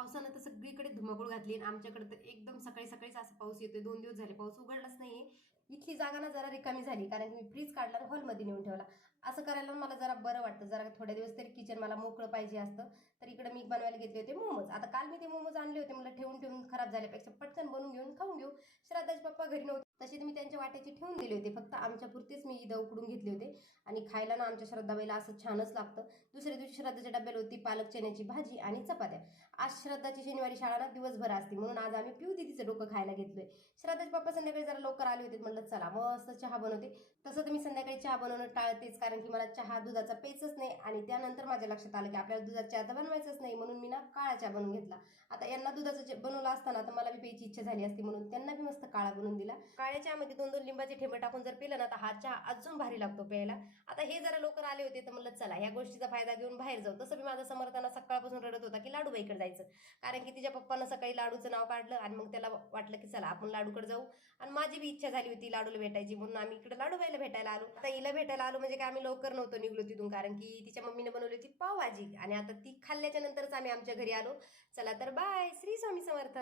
पावसानं तर सगळीकडे धुमाकूळ घातली आणि आमच्याकडे तर एकदम सकाळी सकाळीच असं पाऊस येतोय. 2 दिवस झाले पाऊस उघडलाच नाहीये. इथली जागा ना जरा रिकामी झाली कारण की मी फ्रीज काढला आणि हॉलमध्ये नेऊन ठेवला. असं करायला मला जरा बरं वाटतं. जरा थोड्या दिवस तरी किचन मला मोकळं पाहिजे असतं. तर इकडे मी बनवायला घेतले होते मोमोज. आता काल मी ते मोमोज आणले होते. मला ठेवून ठेवून खराब झाल्यापेक्षा पटकन बनवून घेऊन खाऊन घेऊ. श्राद्धाचे पप्पा घरी नव्हते. तसे मी त्यांच्या वाट्याचे ठेवून दिले होते. फक्त आमच्यापुरतेच मी इथं उकडून घेतले होते आणि खायला ना आमच्या श्रद्धाबाईला असं छानच लागतं. दुसऱ्या दिवशी श्रद्धाच्या डब्याला होती पालक चण्याची भाजी आणि चपात्या. आज श्रद्धाची शनिवारी शाळा ना दिवसभर असते म्हणून आज आम्ही पिऊ दिदीचं डोकं खायला घेतलोय. श्रद्धाचे पप्पा संध्याकाळी जरा लवकर आले होते. म्हणलं चला मस्त चहा बनवते. तसं तर मी संध्याकाळी चहा बनवणं टाळतेच कारण की मला चहा दुधाचा पेचच नाही आणि त्यानंतर माझ्या लक्षात आलं की आपल्याला दुधाचा चहा तर बनवायचंच नाही म्हणून मी ना काळा चहा बनवून घेतला. आता यांना दुधाचा बनवला असताना तर मला बी प्यायची इच्छा झाली असती म्हणून त्यांना बी मस्त काळा बनवून दिला. काळ्या चहामध्ये 2-2 लिंबाचे ठेंबे टाकून जर पिलं ना तर हा चहा अजून भारी लागतो प्यायला. आता हे जरा लवकर आले होते तर म्हणलं चला या गोष्टीचा फायदा घेऊन बाहेर जाऊ. तसं मी माझा समर्थाना सकाळपासून रडत होता की लाडूबाईकडे जायचं कारण की तिच्या पप्पानं सकाळी लाडूचं नाव काढलं आणि मग त्याला वाटलं की चला आपण लाडूकडे जाऊ आणि माझी बी इच्छा झाली होती लाडूला भेटायची म्हणून आम्ही इकडे लाडूबाईला भेटायला आलो. आता हिला भेटायला आलो म्हणजे काय आम्ही लवकर नव्हतो निघलो तिथून कारण की तिच्या मम्मीने बनवली होती पावभाजी आणि आता ती खाल्ल्याच्या नंतरच आम्ही आमच्या घरी आलो. चला तर बाय. श्री स्वामी समर्थ.